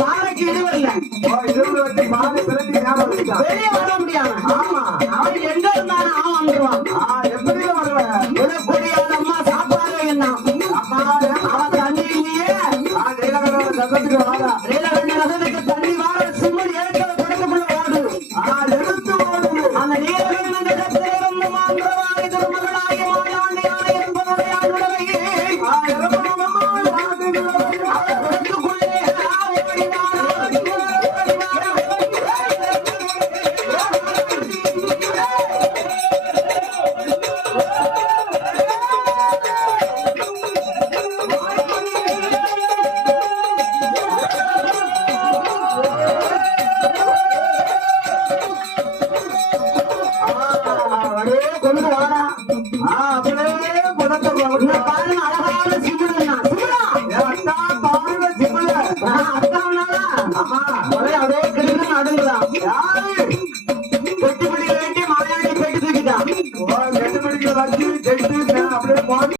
பாறைக்கு இடுவல்ல வெளியே வர முடியாம அவன் எங்க இருந்தாலும் அவன் வந்துருவான். எப்படி வருவேன் விடக்கூடியாத அம்மா சாப்பாடு என்ன அவன் தண்ணி இல்லையே ரசத்துக்கு வாடா நீலகண்ட ரசத்துக்கு தண்ணி வாழ சிம்மன் ஏற்கனவே கிடக்குள்ள ஓடு எடுத்து ஓடுது அந்த நீலகண்ட ரசத்திலிருந்து மாந்திரவாதி திருமகளாகி மாயாண்டியான என்பதை ஆளுடையே அவர்களுக்குள்ளே கொண்டு வாடா அப்படியே குணத்தை பாருங்க அழகான சிம்மனா பாருங்க சிம்மல அத்தாவனால ஆமா அப்படியே கிடுக்குன்னு அடுங்குதான்